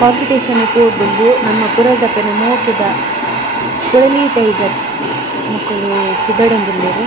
Competition ಕೂಡಲು ನಮ್ಮ ಪುರದಪ್ಪನ ಮೋಕದ Kulali tigers ಮಕ್ಕಳು ಕುದಡಂದಿಲ್ಲರು.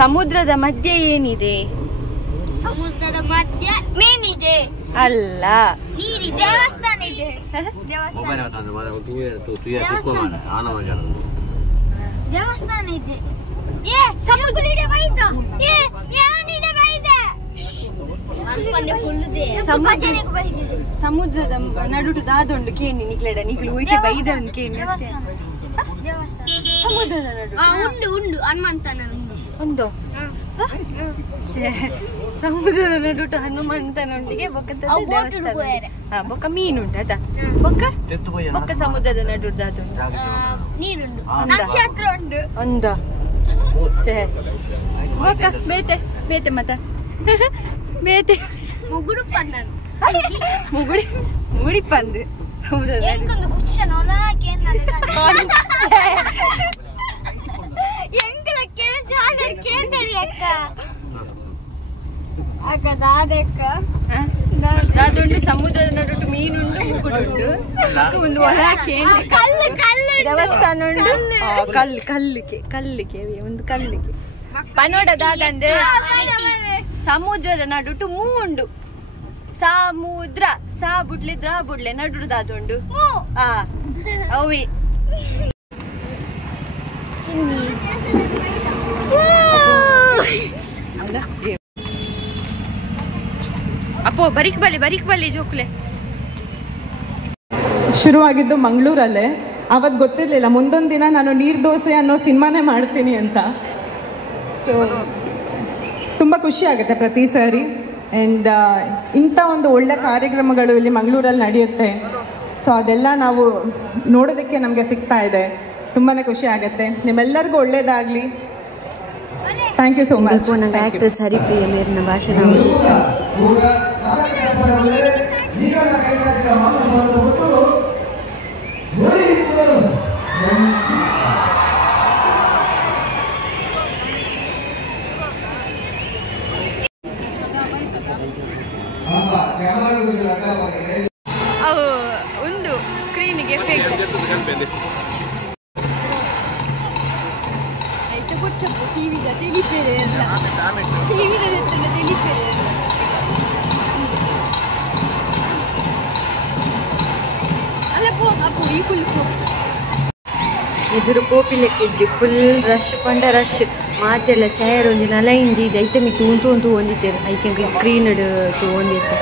ಸಮುದ್ರದ ಮಧ್ಯೆ ಏನಿದೆ? ಸಮುದ್ರದ ಮಧ್ಯೆ ಮೀನಿದೆ. ಅಲ್ಲ, ನೀರಿದೆ. ದೇವಸ್ಥಾನ ಇದೆ. ದೇವಸ್ಥಾನ ಇದೆ. ಸಮುದ್ರ ಇದೆ. ಬೈದ ಸಮುದ್ರದ ನಡುಟು ದಾದೊಂಡು ಕೇನಿ ನಿಕ್ಲೆಡ ನಿಕ್ಲು ಉಯ್ಟೆ ಬೈದ ಕೇನಿ ಸಮುದ್ರದ ನಡು ಉಂಡು ಹನುಮಂತನ ಒಂದು ಸಮುದ್ರದ ನಡುಟು ಹನುಮಂತನೊಂದಿಗೆ ದೇವಸ್ಥಾನ ಬೊಕ್ಕ ಮೀನುಂಟು ಅದ ಬೊಕ್ಕ ಸಮುದ್ರದ ನಡುಟು ದಾದೊಂಡು ನೀರುಂಡು ನಕ್ಷತ್ರ ಉಂಡು ಒಂದ ಸರಿ ಬೊಕ್ಕ ಬೇತೆ ಬೇತೆ ಮತ್ತ ಬೇತೆ ಮುಗುಡು ಪಂದ ಮುಗುಡಿ ಪಂದು ಸಮುದ್ರದ ದಾದುಂಡು ಸಮುದ್ರದ ನಡುಟು ಮೀನುಂಡು ಮುಗುಡುಂಡು ಒಂದು ಹೊಲ ದೇವಸ್ಥಾನ ಉಂಡು ಕಲ್ಲಿಗೆ ಒಂದು ಕಲ್ಲಿಗೆ ಪನೋಡದಾದಂದ್ರೆ ಸಮುದ್ರದ ನಡುಟು ಮೂ ಉಂಡು ಸಮುದ್ರ ಸಾ ಬುಡ್ಲೆ ದ್ರಾ ಬುಡ್ಲೆ ನಡುಡು ದಾದುಂಡು ಅವಿ ಅಪ್ಪೋ ಬರಿಕ್ ಬಲಿ ಜೋಕ್ಲೆ ಶುರುವಾಗಿದ್ದು ಮಂಗಳೂರಲ್ಲೇ. ಅವತ್ತು ಗೊತ್ತಿರಲಿಲ್ಲ ಮುಂದೊಂದು ದಿನ ನಾನು ನೀರು ದೋಸೆ ಅನ್ನೋ ಸಿನಿಮಾನೇ ಮಾಡ್ತೀನಿ ಅಂತ. ಸೊ ತುಂಬ ಖುಷಿ ಆಗುತ್ತೆ ಪ್ರತಿ ಸಾರಿ. ಆ್ಯಂಡ್ ಇಂಥ ಒಂದು ಒಳ್ಳೆ ಕಾರ್ಯಕ್ರಮಗಳು ಇಲ್ಲಿ ಮಂಗಳೂರಲ್ಲಿ ನಡೆಯುತ್ತೆ. ಸೊ ಅದೆಲ್ಲ ನಾವು ನೋಡೋದಕ್ಕೆ ನಮಗೆ ಸಿಗ್ತಾ ಇದೆ. ತುಂಬಾ ಖುಷಿ ಆಗುತ್ತೆ. ನಿಮ್ಮೆಲ್ಲರಿಗೂ ಒಳ್ಳೇದಾಗಲಿ. Thank you so much. ನನಗೆ ಆ್ಯಕ್ಟ್ರೆಸ್ ಹರಿಪ್ರಿಯ ಮೇರಿನ ಭಾಷಣ ಓದಿತ್ತು. ಅವು ಒಂದು ಸ್ಕ್ರೀನಿಗೆ ಫೇಕ್ ಆಯ್ತು ಗೊಚ್ಚಪ್ಪು ಟಿವಿದ ತಿಳಿಪೇರೆ ಎಲ್ಲ ಟಿವಿದ ತಿಳಿಪೇರೆ ಎದುರು ಕೋಪಿಲೆಕ್ಕೆಜ್ಜಿ ಫುಲ್ ರಶ್ ಪಂಡ ರಶ್ ಮಾತೆಲ್ಲ ಚೇರ್ ಒಂಜಿ ನಲೈಂದಿ ಇದು ಐತೆ ಮಿ ತೂಂತು ಒಂದಿತ್ತೇರು ಐಕೆ ಸ್ಕ್ರೀನ್ ತೂ ಒಂದಿತ್ತು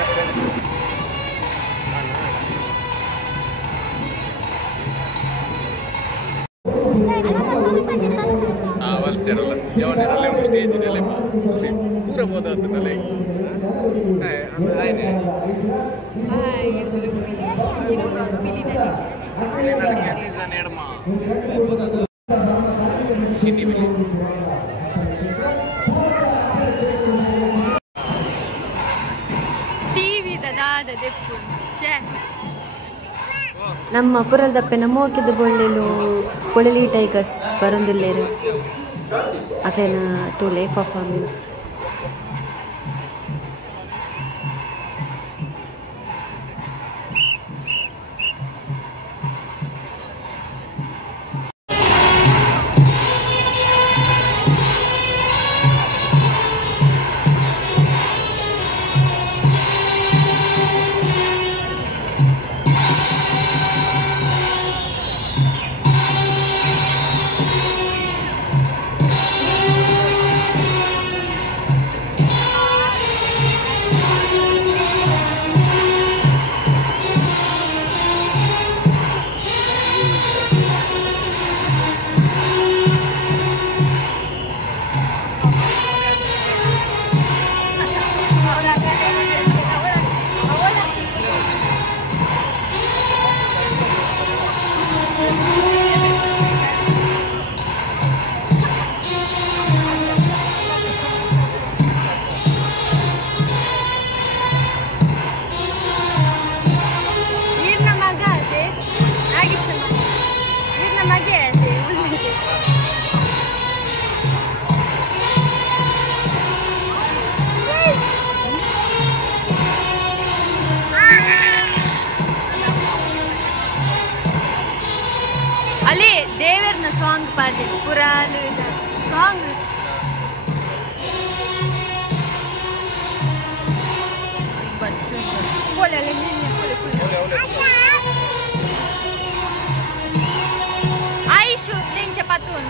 ನಮ್ಮ ಪುರಲ್ದಪ್ಪೆ ನಮ್ಮೋಕಿದ ಬೊಳ್ಳೆಲು ಕೊಳಲಿ ಟೈಗರ್ಸ್ ಬರೊಂದುಲ್ಲೇರು ಅಕ್ಲೇನ ತೂಲೆ ಪರ್ಫಾರ್ಮೆನ್ಸ್ ಅಲ್ಲಿ ದೇವರನ ಸಾಂಗ್ ಪಾಡಿ ಪುರಾಣ ಸಾಂಗ್ ಆಯುಷು నేను చెప్పాను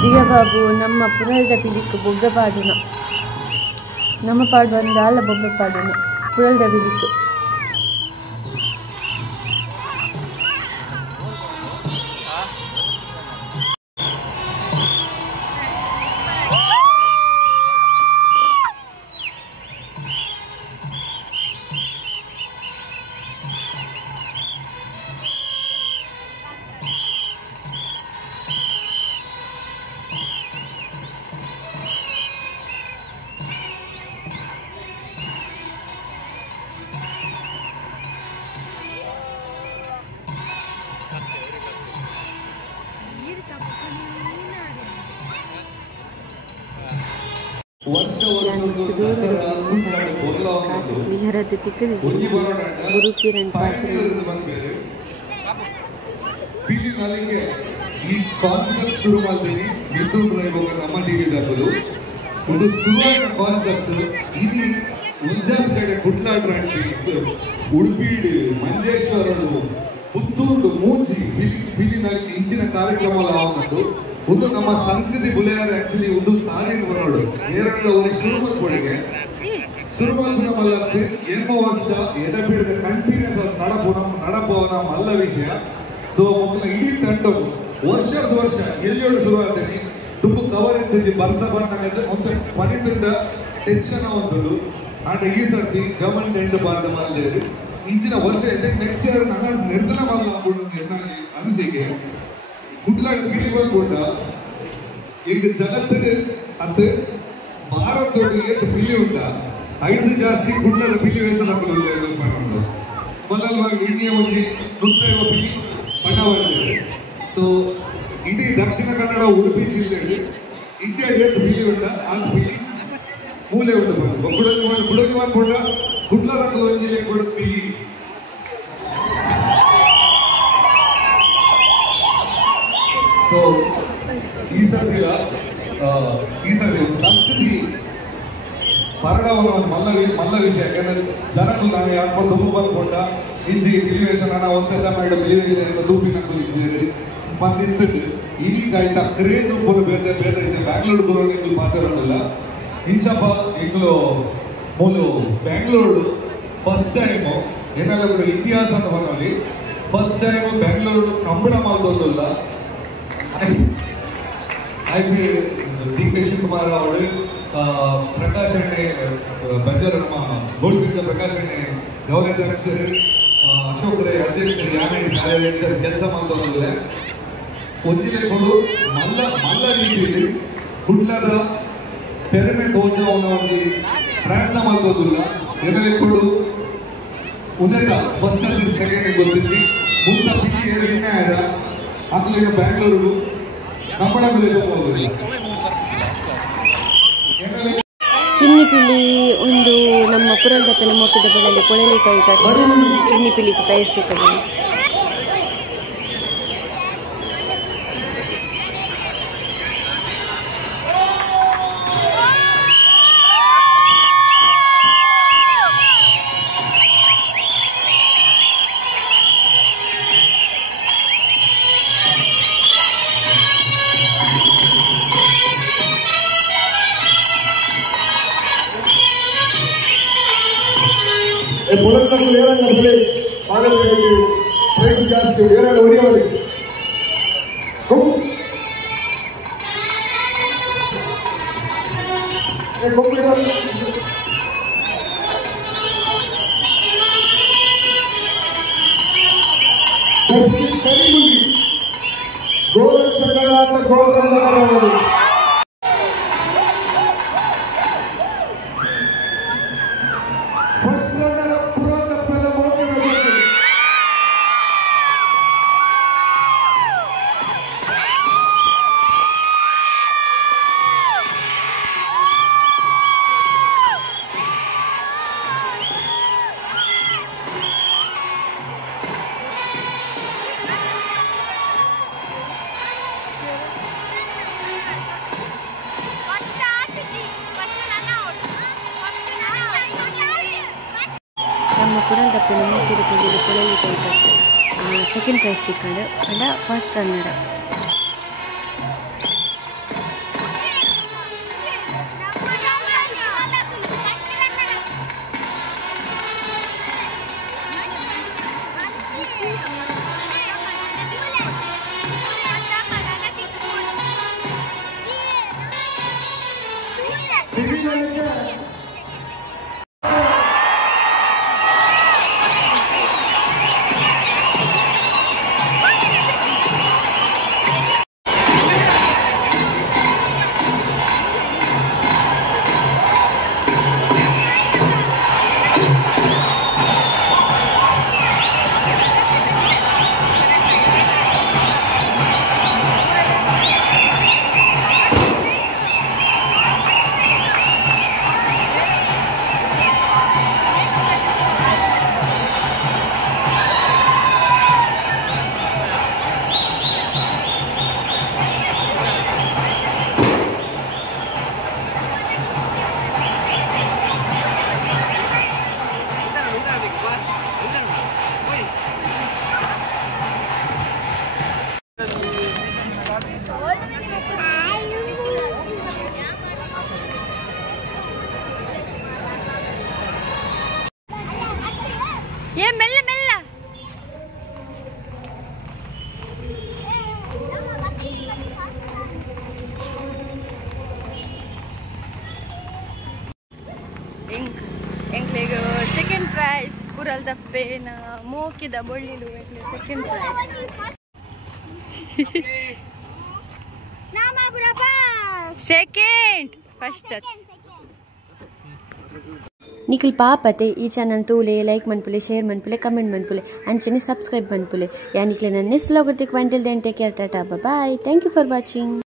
ದಿಯ ಬಾಬು ನಮ್ಮ ಪುರಲ್ದ ಪಿಲಿಕ್ ಬೊಗ್ಗ ಪಾಡುನ ನಮ್ಮ ಪಾಡು ಬಂದ ಅಲ್ಲ ಬೊಬ್ಬೆ ಪಾಡುನ ಪುರಲ್ದ ಪಿಲಿಕ್ ವಿಹಾರದ ತಿಕ್ಕದ ಗುರು ಕಿರಣ್ ಪಾತ್ರ ಈ ಕಾನ್ಸೆಪ್ಟ್ ಶುರು ಮಾಡ್ತೀನಿ ಯೂಟ್ಯೂಬ್ ನಮ್ಮ ಟಿವಿ ದಾಖಲು ಒಂದು ಸುವರ್ಣ ಕಾನ್ಸೆಪ್ಟ್ ఇది ಉಂಜಾಲ್ ಕಡೆ ಕುಟ್ಲಾಡ್ರ ಉಡುಪಿ ಮಂಜೇಶ್ವರರು ಪುತ್ತೂರು ಮೂಜಿ ಬೀದಿನಲ್ಲಿ ಇಂಚಿನ ಕಾರ್ಯಕ್ರಮಗಳು ಆಗುವುದು ಒಂದು ನಮ್ಮ ಸಂಸ್ಕೃತಿ ಬುಲೆಯಾರ ಆಕ್ಚುಲಿ ಒಂದು ಸಾಲಿನ ಬರೋಡು ಏರಲ್ಲ ಒಂದು ಶುರುಮಲ್ಪೊಳಗೆ ಶುರುಮಲ್ಪುನ ಮಲ್ಲತ್ತೆ ಎಂಬ ವರ್ಷ ಎಡಬಿಡದ ಕಂಟಿನ್ಯೂಸ್ ನಡಪೋನ ಮಲ್ಲ ವಿಷಯ ಸೊ ಮೊದಲ ಇಡೀ ತಂಡವು ವರ್ಷದ ವರ್ಷ ಎಲ್ಲಿಯೋಡು ಶುರುವಾಗ್ತೇನೆ ತುಂಬ ಕವರ್ ಇರ್ತೀವಿ ಬರ್ಸ ಬಂದಾಗ ಒಂದು ಪನಿಂದ ಟೆನ್ಷನ್ ಒಂದು ಆಟ ಈ ಸರ್ತಿ ಗವರ್ಮೆಂಟ್ ಎಂಡ್ ಬಾರ್ದ ಮಾಡಿದ್ದೇವೆ ಇಂಚಿನ ವರ್ಷ ನೆಕ್ಸ್ಟ್ ಇಯರ್ ನಾನು ನಿರ್ಧಾರ ಮಾಡಲಾಗ್ಬೋದು ಎನ್ನಾಗಿ ಅನಿಸಿಕೆ ಕುಟ್ಲಾಗ ಗಿಳಿಬಂದ್ಕೊಂಡ ಈಗ ಜಗತ್ತಿಗೆ ಅಂತ ಭಾರತದೊಳಗೆ ಬಿಲಿ ಉಂಟ 5 ಜಾಸ್ತಿ ಕುಟ್ಲದ ಬಿಲಿ ವೇಸಲು ಮೊದಲವಾಗಿ ಇಂಡಿಯಾ ಒಂದು 150 ಬಿಲಿ ಬಣ್ಣ ಬಂದಿದೆ ಸೊ ಇಡೀ ದಕ್ಷಿಣ ಕನ್ನಡ ಉಡುಪಿ ಜಿಲ್ಲೆಯಲ್ಲಿ ಇಂಡಿಯಾಗೆ ಬಿಲಿ ಉಂಟ ಆ ಬಿಲಿ ಮೂಲೆ ಉಂಟು ಕುಡಗಿ ಮಾಡ್ಕೊಂಡ ಕುಟ್ಲದ ಜಿಲ್ಲೆ ಕೂಡ ಬಿಲಿ ಸೊ ಈ ಸರ್ತಿ ಸಂಸ್ಕೃತಿ ಪರಡವನ್ನು ಮಲ್ಲ ವಿಷಯ ಯಾಕಂದ್ರೆ ಜನಗಳು ನಾನು ಯಾಕೆ ತುಂಬ ಬಂದ್ಕೊಂಡ ಇಂಜಿ ಬಿಲಿವೇಶನ್ ಹಣ ಒಂದೇ ಮಾಡಿ ಬಿಲಿವೇಶನ್ ಅಂತ ದೂಪಿನ ಕುಲಿದ್ದೇವೆ ಬಂದಿತ್ತು ಈಗ ಇಂಥ ಕ್ರೇಜ್ ಬೇರೆ ಬೇರೆ ಇದೆ ಬ್ಯಾಂಗ್ಳೂರು ಬರೋದು ನೀವು ಮಾತಾಡೋದಿಲ್ಲ ಇಂಚಪ್ಪ ಈಗಲೂ ಮೂಲು ಬ್ಯಾಂಗ್ಳೂರು ಫಸ್ಟ್ ಟೈಮು ಏನಾದರೂ ಇತಿಹಾಸ ಅಂತ ಬಂದಲ್ಲಿ ಫಸ್ಟ್ ಟೈಮು ಬ್ಯಾಂಗ್ಳೂರು ಕಂಬಳ ಮಾಡೋದಿಲ್ಲ ಆಯ್ತು ಡಿ ಕೆ ಶಿವಕುಮಾರ್ ಅವರು ಪ್ರಕಾಶ್ ಅಣ್ಣೆ ಬಂಜಾರ ನಮ್ಮ ಗೋಲ್ಪಿಂದ ಪ್ರಕಾಶ್ ಅಣ್ಣೆ ಗೌರವಾಧ್ಯಕ್ಷರು ಅಶೋಕ್ ರೈ ಅಧ್ಯಕ್ಷರು ಯಾನೇ ಕಾರ್ಯಾಧ್ಯಕ್ಷರು ಕೆಲಸ ಮಾಡೋದಿಲ್ಲ ಒಂದಿನೆಗಳು ಮಲ್ಲ ರೀತಿಯಲ್ಲಿ ಕುಟ್ಲದ ಪೆರಮೆ ತೋಜವನ್ನ ಒಂದು ಪ್ರಯತ್ನ ಮಾಡೋದಿಲ್ಲ ಎನಲೆಗಳು ಉದಯ ಬಸ್ ಸೆಕೆಂಡ್ ಗೊತ್ತಿದ್ವಿ ಮುಂದ ಪಿಟಿ ವಿನ್ಯಾಯ ಅಲ್ಲಿಗೆ ಬ್ಯಾಂಗ್ಳೂರು ಕಿನ್ನಿಪಿಲಿ ಒಂದು ನಮ್ಮ ಪುರಂದಪ್ಪನ ಮೊಟ್ಟದ ಬಳ್ಳಲ್ಲಿ ಕೊಳಲಿ ಟೈಗರ್ಸ್ ಕಿನ್ನಿಪಿಲಿಗೆ ಪ್ರೈಸ್ ಸಿಗ್ತದೆ. ಜಾಸ್ತಿ ಏನಾದ್ರು ಹೊಡಿಯೋಡಿ ಗೋರಕ್ಷಕರಾದ ಗೋಕರ್ಣವರು ನಮ್ಮ ಪುರಂದಪ್ಪನ ಮೂರ್ತಿದ ಪೂಜೆಗೆ ಕೊಳಲಿ ಟೈಗರ್ಸ್ ಸೆಕೆಂಡ್ ಪ್ರೈಸ್ ಸಿಕ್ಕೊಂಡು ಅಂಡ ಫಸ್ಟ್ ರನ್ನರ್. ಕೂರಲ್ ತಪ್ಪೇನ ಮೋಕಿದ ಬೊಳ್ಳಿಲು second prize second first Nikhil पापते ई चैनल तूले लाइक मनपुले शेयर मनपुले कमेंट मनपुले अंचने सब्सक्राइब मनपुले या निखिल नन्ने स्लो करते क्वांटल then take care tata bye bye thank you for watching.